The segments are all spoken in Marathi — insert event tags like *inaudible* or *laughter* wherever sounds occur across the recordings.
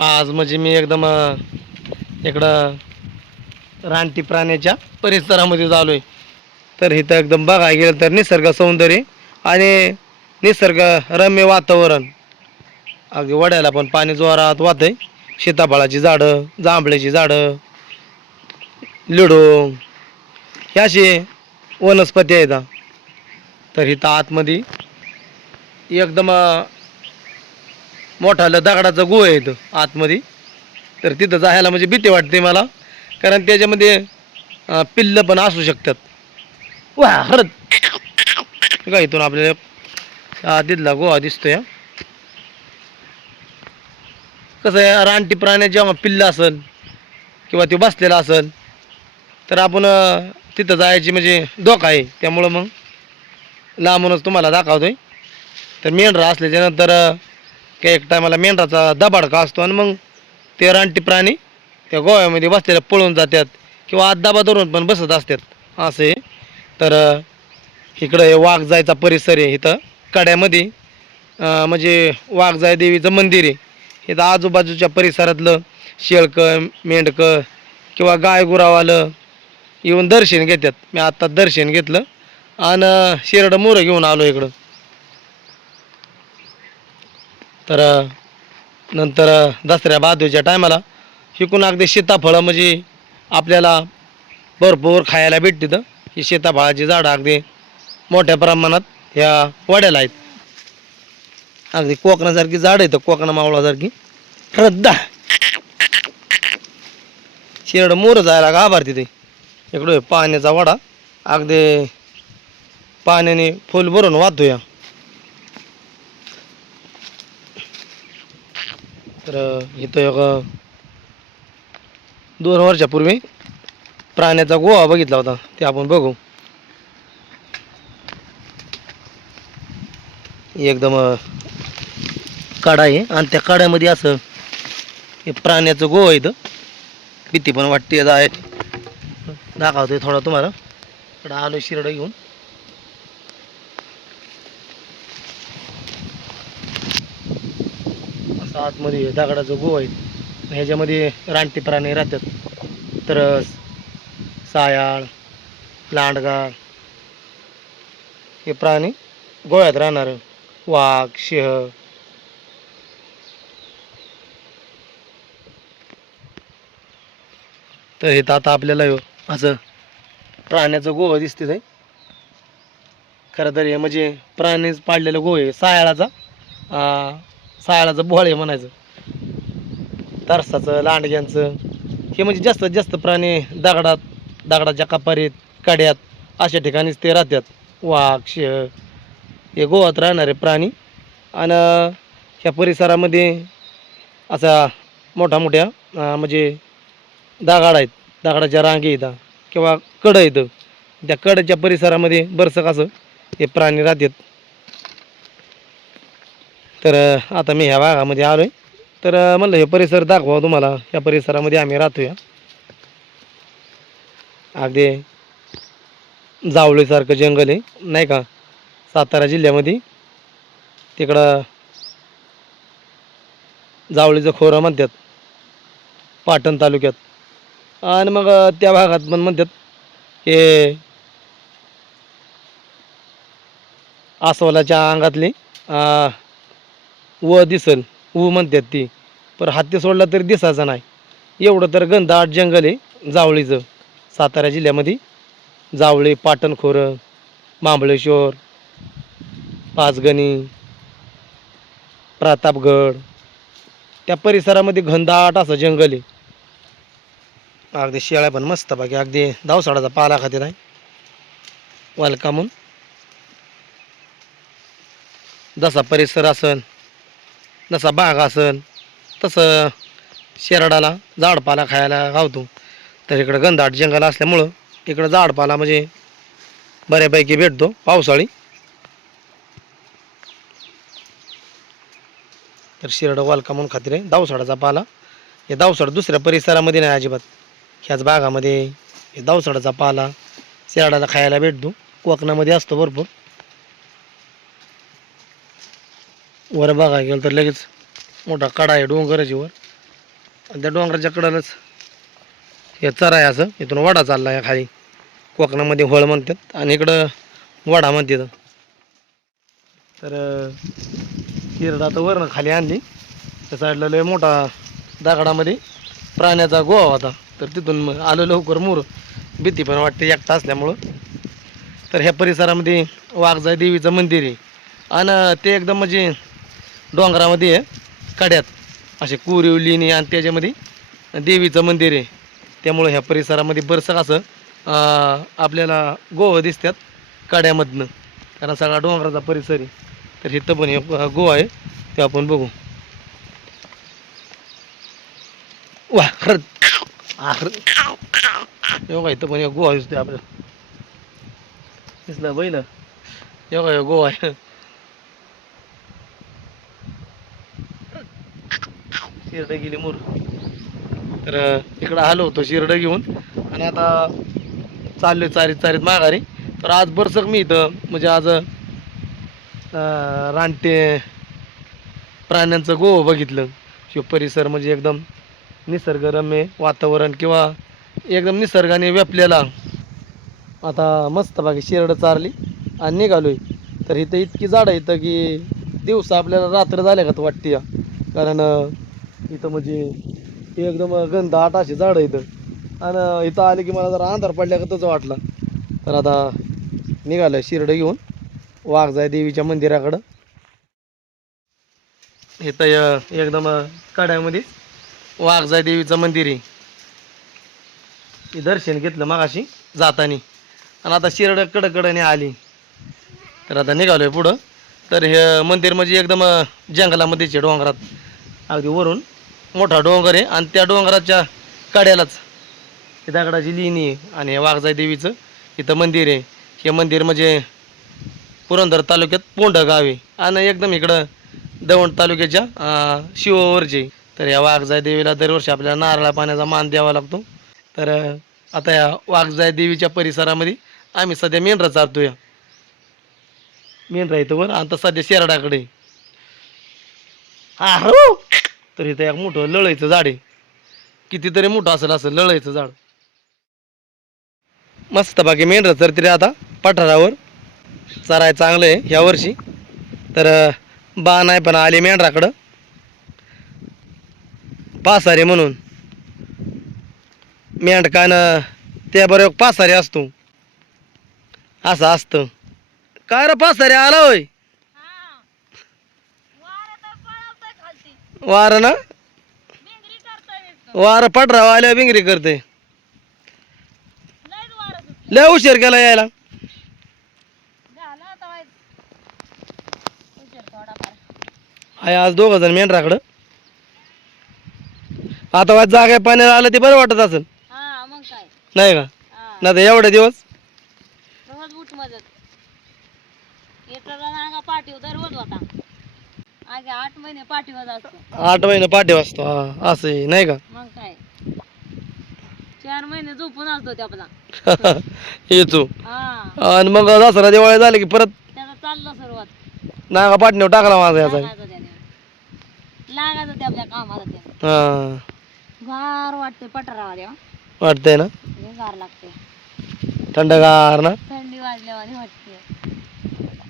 आज म्हणजे मी एकदम इकडं रानटी प्राण्याच्या परिसरामध्ये झालो आहे तर इथं एकदम बघायला गेलं तर निसर्ग सौंदर्य आणि निसर्ग रम्य वातावरण. अगदी वड्याला पण पाणी जोरात वाहत आहे सीताफळाची झाडं जांभळ्याची झाडं लिडो हे असे वनस्पती आहेत. तर इथं आतमध्ये एकदम मोठाला दगडाचं गुह आहे इथं आतमध्ये. तर तिथं जायला म्हणजे भीती वाटते मला. कारण त्याच्यामध्ये पिल्ल पिल्लं पण असू शकतात. वा हरत का इथून आपल्याला तिथला गोवा दिसतोय. कसं आहे रानटी प्राण्या जेव्हा पिल्लं असेल किंवा तो बसलेला असेल तर आपण तिथं जायची म्हणजे धोका आहे. त्यामुळं मग लांबूनच तुम्हाला दाखवतोय. तर मेंढरा असल्याच्यानंतर काही एक टायमाला मेंढराचा दबाडका असतो आणि मग ते रानटी प्राणी त्या गोव्यामध्ये बसलेल्या पळून जातात किंवा आत दाबा धरून पण बसत असतात. असं आहे. तर इकडं हे वाघ जायचा परिसर आहे. इथं कड्यामध्ये म्हणजे म्हणजे वाघजाय देवीचं मंदिर आहे. इथं आजूबाजूच्या परिसरातलं शेळकं मेंढकं किंवा गाय गुरावालं येऊन दर्शन घेतात. मी आत्ता दर्शन घेतलं. आणि शेरडं मोरं घेऊन आलो इकडं. तर नंतर दसऱ्या बहादूरच्या टायमाला शिकून अगदी सीताफळं म्हणजे आपल्याला भरपूर खायला भेटतं ही सीताफळाची झाडं अगदी मोठ्या प्रमाणात ह्या वड्याला आहेत. अगदी कोकणासारखी झाडं आहेत कोकणा मावळासारखी. रद्दा! शिरड मोर जायला गाभार तिथे इकडं पाण्याचा वडा. अगदी पाण्याने फुल भरून वाहतो या तर इथं एक दोन वर्षापूर्वी प्राण्याचा गोवा बघितला होता. ते आपण बघू. एकदम अं, काडा आहे. आणि त्या काड्यामध्ये असं हे प्राण्याचं गोवा इथं. भीती पण वाटते जाय. दाखवतोय थोडा तुम्हाला. इकडं आलो शिरडं घेऊन असं आतमध्ये दगडाचं गो आहे ह्याच्यामध्ये रानटी प्राणी राहतात. तरस सायाळ लांडगा हे प्राणी गोव्यात राहणार. वाघ सिंह तर हे तर आता आपल्याला असं प्राण्याचं गोवं दिसते ते. खरं तर हे म्हणजे प्राणीच पाडलेलं गोव आहे. सायाळाचा अं, सायाळाचं बोळ म्हणायचं. तरसाचं लांडग्यांचं. हे म्हणजे जास्तीत जास्त प्राणी दगडात दगडाच्या कपारीत कड्यात अशा ठिकाणीच ते राहतात. वाघ शेळ हे गोवात राहणारे प्राणी. आणि ह्या परिसरामध्ये असा मोठ्या मोठ्या म्हणजे दगाड आहेत. दगडाच्या रांगे येतात किंवा कडं येतं त्या कडच्या परिसरामध्ये बरंचसं कसं हे प्राणी राहतात. तर आता मी ह्या भागामध्ये आलो आहे तर म्हणलं हे परिसर दाखवा तुम्हाला. या परिसरामध्ये आम्ही राहतो या अगदी जावळीसारखं जंगल आहे नाही का? सातारा जिल्ह्यामध्ये. तिकडं जावळीचं खोरं म्हणतात पाटण तालुक्यात. आणि मग त्या भागात पण म्हणतात हे आसवालाच्या अंगातली व दिसल ऊ म्हणतात ती. पण हत्ती सोडला तरी दिसायचा नाही. एवढं तर गंधाट जंगल आहे जावळीचं. सातारा जिल्ह्यामध्ये जावळी पाटणखोरं मांबळेश्वर पाचगणी प्रतापगड त्या परिसरामध्ये घनदाट असं जंगल आहे. अगदी शेळ्या पण मस्त बाकी अगदी दावसाडाचा पाला खाते नाही. वालकामून जसा परिसर असन जसा बाग असेल तसं शेरडाला झाडपाला खायला गावतो. तर इकडं गंधाट जंगल असल्यामुळं इकडं झाडपाला म्हणजे बऱ्यापैकी भेटतो पावसाळी. तर शिरडं वालका म्हणून खातिर आहे दावसाडाचा पाला. हे दावसाड दुसऱ्या परिसरामध्ये नाही अजिबात. ह्याच भागामध्ये हे दावसाडाचा पाला शिराडाला खायला भेटतो. कोकणामध्ये असतो भरपूर. वर बघा गेलं तर लगेच मोठा कडा आहे डोंगराची वर. आणि त्या डोंगराच्या कडालाच हे चरा आहे असं. इथून वडा चालला आहे खाली. कोकणामध्ये होळ म्हणतात आणि इकडं वडा म्हणतात. तर किरड आता वरनं खाली आणली. त्या साईडला लय मोठा दगडामध्ये प्राण्याचा गोवा होता. तर तिथून मग आलो लवकर मूर. भीती पण वाटते एकटा असल्यामुळं. तर ह्या परिसरामध्ये वाघजा देवीचं मंदिर आहे. आणि ते एकदम म्हणजे डोंगरामध्ये आहे कड्यात. असे कुरिवलीने आणि त्याच्यामध्ये देवीचं मंदिर आहे. त्यामुळं ह्या परिसरामध्ये बरंचसं असं आपल्याला गोवा दिसतात कड्यामधनं. कारण सगळा डोंगराचा परिसर आहे. तर हे पण हे गोवा आहे. ते आपण बघू. वा खरंच. एवढा इथं पण गोवा दिसतोय आपल्याला. दिसला बैल एवढा गोवा आहे. शिरडं गेली मूर. तर इकडं आलो होतो शिरडं घेऊन. आणि आता चाललो चारीत चारीत माघारी. तर आज बरसक मी इथं म्हणजे आज रानटे प्राण्यांचं गोव बघितलं. शिव परिसर म्हणजे एकदम निसर्गरम्य वातावरण किंवा एकदम निसर्गाने व्यापलेला. आता मस्त बाकी शिरडं चारली आणि निघालोय. तर इथं इतकी झाडं इथं की दिवसा आपल्याला रात्र झाल्या का वाटते या. कारण इथं म्हणजे एकदम गंध आठ अशी झाडं इथं आणि इथं आले की मला जरा अंधार पडल्या तसं वाटला. तर आता निघालं शिरडं घेऊन. वाघजाय देवीच्या मंदिराकडं. इथं एकदम कड्यामध्ये वाघजाय देवीचं मंदिर आहे. दर्शन घेतलं मगाशी जातानी. आणि आता शिरडं कडकडने आली. तर आता निघालोय पुढं. तर हे मंदिर म्हणजे एकदम जंगलामध्येच आहे डोंगरात. अगदी वरून मोठा डोंगर आहे आणि त्या डोंगराच्या कड्यालाच ही दगडाची लिहिणी आहे आणि हे वाघजाई देवीचं इथं मंदिर आहे. हे मंदिर म्हणजे पुरंदर तालुक्यात पोंढ गाव आहे. आणि एकदम इकडं दवंड तालुक्याच्या शिवावरचे तर या वाघजाई देवीला दरवर्षी आपल्याला नारळा पाण्याचा मान द्यावा लागतो. तर आता या वाघजाई देवीच्या परिसरामध्ये आम्ही सध्या मेंढरा चारतो या मेंढरा इथं वर आता सध्या शेरडाकडे हा हो तर इथं एक मोठं लळायचं झाड आहे. कितीतरी मोठं असेल असं लळायचं झाड. मस्त बाकी मेंढरा तर तरी आता पठारावर चराय चांगलं आहे ह्या वर्षी. तर बा नाही पण आली मेंढराकडं पासारे म्हणून. मेंढकानं त्याबरोबर पासारे असतो. असं असतं. काय रे पासारे आला होय? वार ना? वार पडराव आल्यावर बिंगरी करते. लय उशीर केला यायला. आहे आज दोघ जण मेंढराकडं. आता वाज जागा पाण्याला आलं ते बरं वाटत असेल. नाही का? नाही तर एवढे दिवस. रोज उठ दररोज होता. आगे आठ महिने पाठीवर असतो. आठ महिने पाठी वाजतो हा असं आहे, नाही का? मग काय? चार महिने झोपून असतो ते आपला. *laughs* येतो हा. आणि मग दसरा दिवाळी झाली की परत? त्याचा चाललं सुरुवात. नागा पाटण्यावर टाकला माझा याचा. लागायचं त्याने. लागायचं ते आपल्या कामाला ते. हा. गार वाटते पटरावा देवा. वाटतंय ना? लय गार लागते थंडगार ना? थंडी वाजल्यावानी वाटते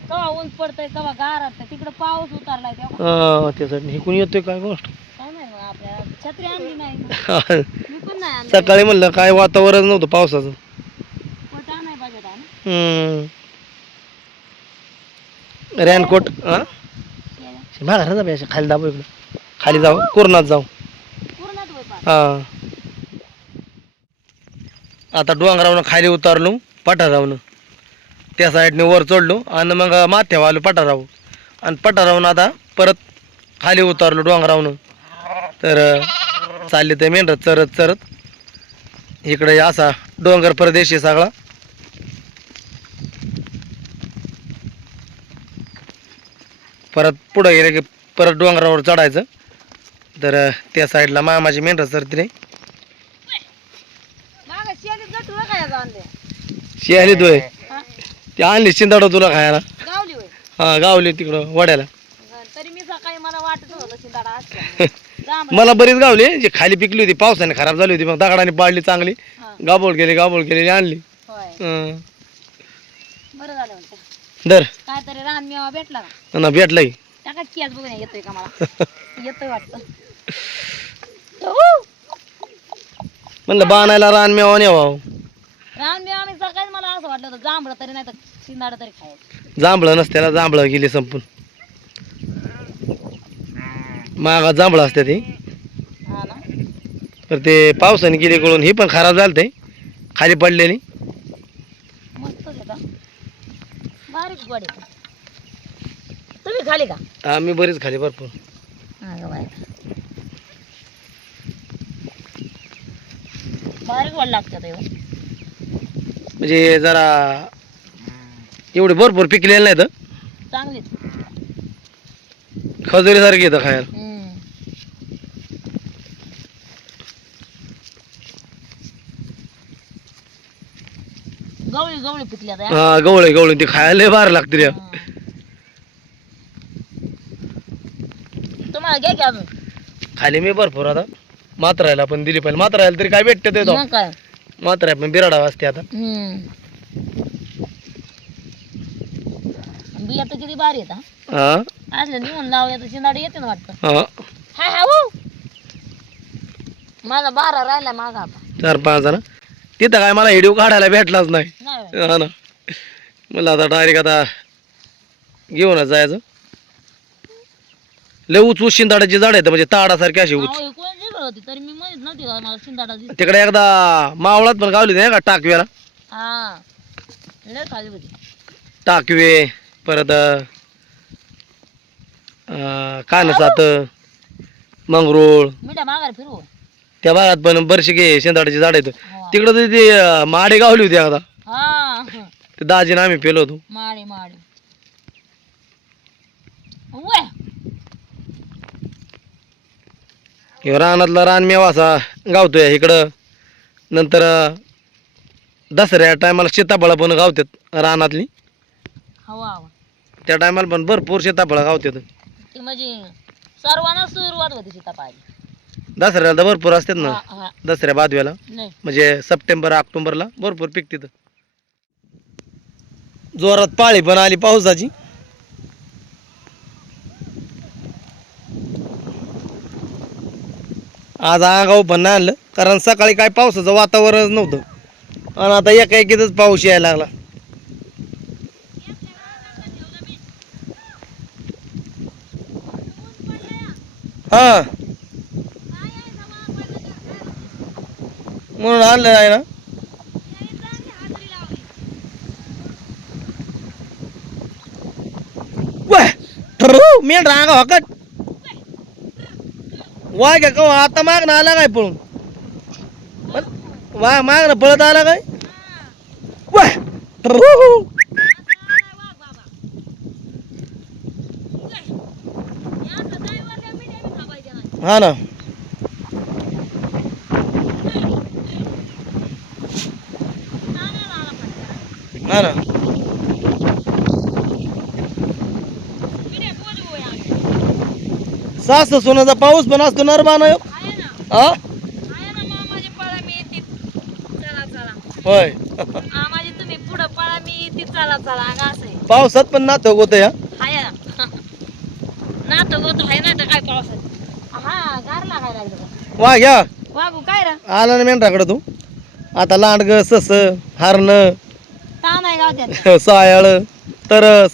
कवा ऊन पडतंय कवा गार वाटतं तिकडं पाऊस उतरलाय तेव्हा. हा त्यासाठी हे कोणी येतोय काय गोष्ट? काय नाही मग आपल्याला छत्री आणली नाही. *laughs* मी पण नाही आणली. सकाळी म्हणलं काय वातावरण नव्हतं पावसाचं. पटा नाही पाहिजे होता ना. हम्म. रॅनकोट हा? केलं. माघार ना अशा खाली दाबो इकडं. खाली जाऊ कोरोनात जाऊ. पूर्णात होय पार. हा. आता डोंगरावनं खाली उतारलो पठारावनं. त्या साईडने वर चढलो आणि मग माथ्यावर आलो पठाराव. आणि पठारावून आता परत खाली उतारलो डोंगरावनं. तर चालले ते मेंढर चरत चरत. इकडे असा डोंगर प्रदेश आहे सगळा. परत पुढं गेले की परत डोंगरावर चढायचं. तर त्या साईडला मामाची मेंढर चरती नाही. मागं शेळी ती आणली शिंदाडा तुला खायला. गावली होय. हा गावली तिकडं वड्याला. तरी मी सकाळी मला वाटत होतं शिंदाडा असल्या जांभळं. *laughs* मला बरीच गावली जे खाली पिकली होती पावसाने खराब झाली होती मग दगडाने पाडली चांगली. हा, गाबोळ केली गाबोळ केलेली आणली. होय. हं. बरं झालं म्हणते दर. काहीतरी रान मेवा भेटला ना ना भेटलंय टाका केस बघून येतोय का मला? *laughs* येतोय वाटतं. म्हणलं बाणायला रान मेवा न्यावा रान मेवा मी सकाळी मला असं वाटलं होतं जांभळं तरी नाही तर शिंदाड तरी खायचं जांभळं नसत्याला जांभळं गेली संपून. मागा जांभळं असते ती. हा ना. तर ते पावसाने गेली कळून ही पण खराब झालं ते खाली पडलेली. मस्त घेता बारीक गोड आहे तुम्ही खाली का? आम्ही बरीच खाली भरपूर. हा बाय बारीक गोड लागतात हे हो. म्हणजे जरा एवढे भरपूर पिकलेले नाही तर चांगलीच खजुरीसारखी येतं खायला. हम्म. गवळी गवळी पिकल्या त्या हा गवळे गवळे ते खायला लय भारी लागते रे. तुम्हाला घ्या की अजून. खाली मी भरपूर आता. मात्रायला पण दिली पाहिजे. मात्रायला तरी काय भेटते ते. मग काय? मात्रा पण बिराडा असते आता. हम्म. बिया तर किती भारी हा. लावूया तर चिंदाडी येते ना वाटतं. हा. हा हा हो. माझा बारा राहिला मागा आता. चार पाच जण. तिथं काय मला व्हिडिओ काढायला भेटलाच नाही. नाही होय. हा ना. मला आता डायरेक्ट आता घेऊनच जायचं. लय उच उच शिंदाडाची झाड आहेत म्हणजे ताडासारखी अशी उच. अहो, कोण जिरं होती तरी मी माहीत नव्हती का मला शिंदाडा दिसत. तिकडे एकदा मावळात पण गावली नाही का टाकव्याला? हा. लय खाली होती. टाकवे परत अं, कानसात मंगरूळ. मिठा माघार फिरू त्या भागात पण गे शेंदाडाची झाड आहेत. हा. तिकडं तर ते अं, माडे गावली होती एकदा. हा. ते दाजीने आम्ही पेलो होतो. माडी माडी. रानातला रानमेवा असा गावतोय इकडं. नंतर दसऱ्या टायमाला सीताफळं पण गावतात रानातली. हवा हवा. त्या टायमाला पण भरपूर सीताफळं गावतात. ती म्हणजे सर्वांना सुरुवात होती सीताफळाची. दसऱ्याला तर भरपूर असतात ना. हा हा. दसऱ्या बादव्याला. नाही. म्हणजे सप्टेंबर ऑक्टोबरला भरपूर पिकते जोरात पाळी पण आली पावसाची. आज आगाव पण नाही आणलं कारण सकाळी काय पावसाचं वातावरण नव्हतं. आणि आता एका एकीतच पाऊस यायला लागला. हा. म्हणून आणलं आहे ना. वाह! ठरवू रांगा हकट. वाय का? कवा आता मागणं आला काय पळून? वा मागणं पळत आला काय? वाह! हा ना हा ना सास सोनाचा पाऊस पण असतो नरमाना हा. होय. माझी तुम्ही पुढं पळा मी ती चला चला अंगा असं आहे. पावसात पण नातं होत या. हाय हा? वा घ्या. वागू काय रे? आला ना मेंढराकडे तू. आता लांडग सस हरण सायाळ तरस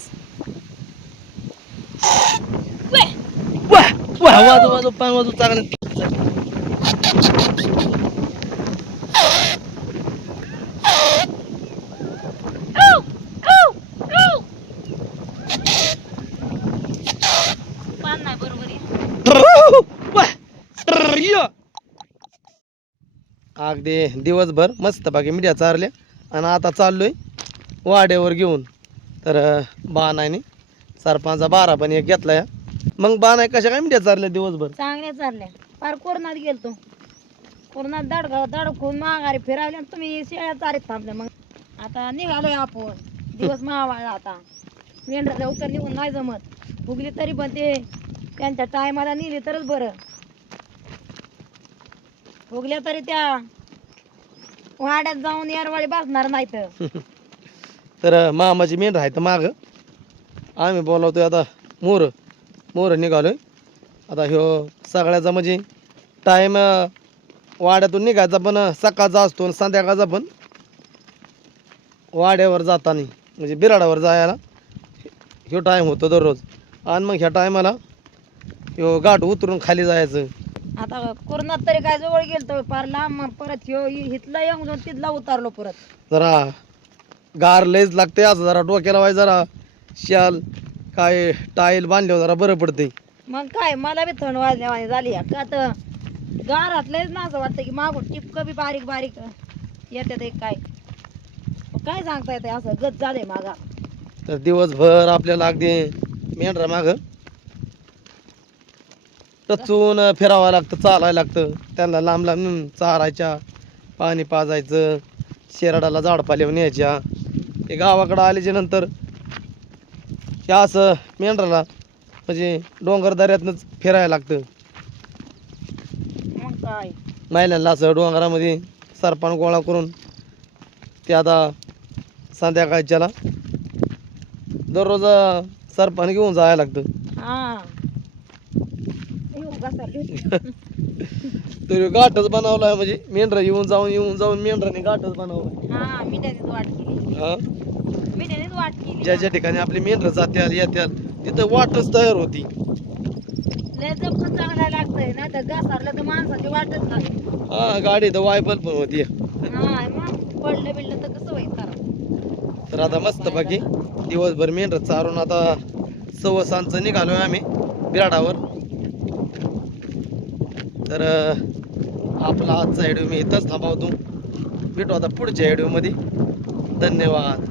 वे. वाह वाह वाजू वाजू पान वाजू चांगलं ऊ, अगदी दिवसभर मस्त बाकी मीडिया चारल्या. आणि आता चाललोय वाड्यावर घेऊन. तर बाणाने सरपंचा बारा पण एक घेतला या मग बाणाय कशा काय मीडिया चारल्या दिवसभर? चांगल्या चालल्या. फार कोरोनात गेलतो. कोरोनात दाड दाडखून माघारी फिरावले आणि तुम्ही शेळ्या चारीत थांबले मग. आता निघालोय आपण. दिवस मावाळला आता. मेंढरा लवकर निघून नाही जमत. फुगली तरी पण ते त्यांच्या टायमाला नेली तरच बरं. फुगल्या तरी त्या वाड्यात जाऊन यारवाळी बसणार नाही तर *laughs* तर मामाची मेंढ आहे तर माग. आम्ही बोलावतोय आता मोर. मोर निघालोय. आता ह्यो सगळ्याचा म्हणजे टाईम वाड्यातून निघायचा पण सकाळचा असतो आणि संध्याकाळचा पण. वाड्यावर जाताना म्हणजे बिराडावर जायला ह्यो टाईम होतो दररोज. आणि मग ह्या टायमाला ह्यो गाठ उतरून खाली जायचं. आता कोरोनात तरी काय जवळ गेल तर पार लांब मग परत ह्यो इथला येऊन जाऊन तिथला उतारलो परत. जरा गार लयच लागते असं जरा डोक्याला वाय जरा शाल काय टाईल बांधल्यावर जरा बरं पडते मग काय मला बी थंड वाजल्यावानी झाली. का तर गारातलेच ना असं वाटतं की मागून टिपकं बी बारीक बारीक येतात एक काय. काय सांगता येते असं गत झालंय मागा. तर दिवसभर आपल्याला अगदी मेंढरा माग. टचून फिरावं लागतं चालायला लागतं. त्यांना लांब लांब नेऊन चारायच्या पाणी पाजायचं शेराडाला झाडपाल्यावर न्यायच्या. हे गावाकडं आल्याच्यानंतर हे असं मेंढराला म्हणजे डोंगर दऱ्यातनंच फिरायला लागतं. मग काय? महिलांना असं डोंगरामध्ये सरपण गोळा करून ते आता संध्याकाळच्याला दररोज सरपण घेऊन जायला लागतं. हा. येऊ. *laughs* तरी गाठच बनवलाय म्हणजे मेंढरा येऊन जाऊन येऊन जाऊन मेंढराने गाठच बनवलाय. हा मिठानेच वाट केली. हा. मिठानेच वाट केली. ज्या ज्या ठिकाणी आपली मेंढर जात्याल येत्याल तिथं वाटच तयार होती. लय जपून चांगला लागतंय नाही तर घसरलं तर माणसाची वाटच नाही. हा गाडी तर वायबल पण होती. हा मग पडलं बिडलं तर कसं होईल करा तर आता मस्त बाकी दिवसभर मेंढर चारून आता सव्वासांचं निघालोय आम्ही बिराडावर. तर आपला आजचा व्हिडिओ मी इथंच थांबवतो. भेटू आता पुढच्या व्हिडिओमध्ये धन्यवाद.